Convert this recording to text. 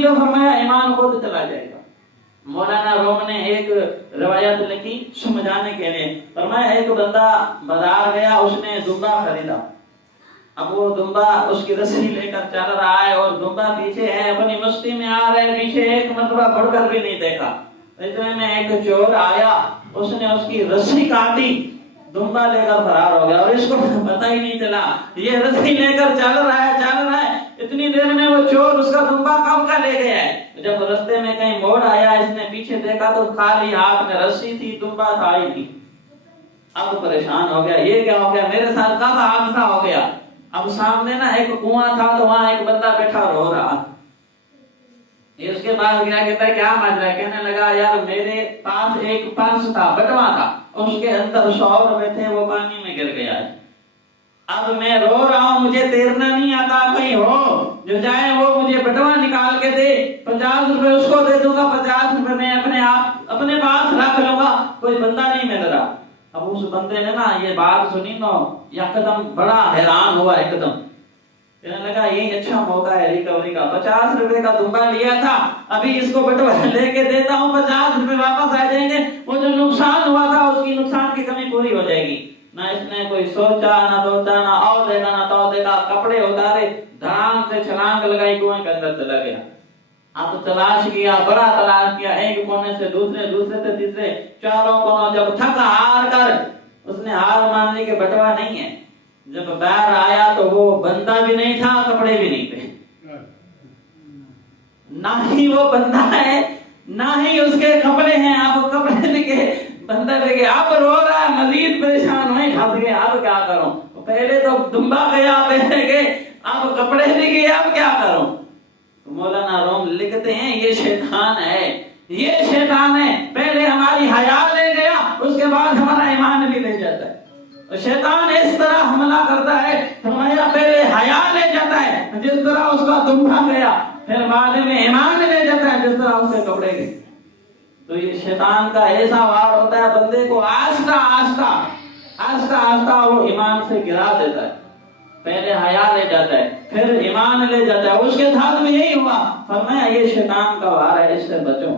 نہیں تو فرمایا ایمان خود چلا جائے گا۔ مولانا روم نے ایک روایت لکھی سمجھانے کے لیے، فرمایا ایک بندہ بازار گیا، اس نے دمبا خریدا، اب وہ دمبا اس کی رسی لے کر چل رہا ہے اور دمبا پیچھے ہے، اپنی مستی میں آ رہے، پیچھے ایک مرتبہ بڑھ کر بھی نہیں دیکھا، اتنے میں ایک چور آیا، اس نے اس کی رسی کاٹی، دمبا لے کر فرار ہو گیا، اور اس کو پتہ ہی نہیں چلا یہ رسی لے کر چل رہا ہے، اتنی دیر میں وہ چور اس کا دمبا کب کا لے گیا ہے۔ جب رستے میں کہیں موڑ آیا، اس نے پیچھے دیکھا تو خالی ہاتھ میں رسی تھی، دمبا تھا ہی نہیں۔ اب پریشان ہو گیا، یہ کیا ہو گیا، میرے ساتھ کب حادثہ ہو گیا۔ اب سامنے نا ایک کنواں تھا، تو وہاں ایک بندہ بیٹھا رو رہا، یہ اس کے بعد گیا، کہتا ہے کیا ماجرا ہے، کہنے لگا یار میرے پاس ایک پرس تھا، بٹوا تھا، اس کے اندر 100 روپے تھے، وہ پانی میں گر گیا ہے، اب میں رو رہا ہوں، مجھے تیرنا نہیں آتا، کوئی ہو جو جائے وہ مجھے بٹوا نکال کے دے، 50 روپے اس کو دے دوں گا، 50 روپے میں اپنے پاس رکھ لوں گا، کوئی بندہ نہیں مل رہا۔ اب اس بندے نے نا یہ بات سنی نا، یکدم بڑا حیران ہوا، ایک دم کہنے لگا یہی اچھا موقع ہے ریکوری کا، 50 روپے کا دمبا لیا تھا، ابھی اس کو بٹوا لے کے دیتا ہوں، 50 روپے واپس آ جائیں گے، وہ جو نقصان ہوا تھا اس کی نقصان کی کمی پوری ہو جائے گی۔ نہ اس نے کوئی سوچا نہ دوچا، نہ آؤ دیکھا نہ تو دیکھا، کپڑے اتارے، دھڑام سے چھلانگ لگائی، کنویں کے اندر چلا گیا۔ اب تلاش کیا، بڑا تلاش کیا، ایک کونے سے دوسرے، دوسرے سے تیسرے، چاروں کونوں، جب تھکا ہار کر اس نے ہار مان لی کہ بٹوا نہیں ہے، جب باہر آیا تو وہ بندہ بھی نہیں تھا، کپڑے بھی نہیں تھے، نہ ہی وہ بندہ ہے نہ ہی اس کے کپڑے ہیں۔ اب کپڑے لگے، بندہ لگے، اب رو رہا ہے، مزید پریشان ہوئے، پھنس گئے، اب کیا کروں، پہلے تو دمبا گیا، پہلے گئے، اب کپڑے بھی گئے، اب کیا کروں۔ مولانا روم لکھتے ہیں یہ شیطان ہے، یہ شیطان ہے، پہلے ہماری حیا لے گیا، اس کے بعد ہمارا ایمان بھی لے جاتا ہے۔ شیطان اس طرح حملہ کرتا ہے، فرمایا پہلے حیا لے جاتا ہے، جس طرح اس کا دمبا گیا، پھر بعد میں ایمان لے جاتا ہے، جس طرح اس کے کپڑے گئے۔ تو یہ شیطان کا ایسا وار ہوتا ہے، بندے کو آہستہ آہستہ وہ ایمان سے گرا دیتا ہے، پہلے حیا لے جاتا ہے، پھر ایمان لے جاتا ہے۔ اس کے ساتھ میں یہی ہوا، فرمایا یہ شیطان کا وار ہے، اس سے بچو۔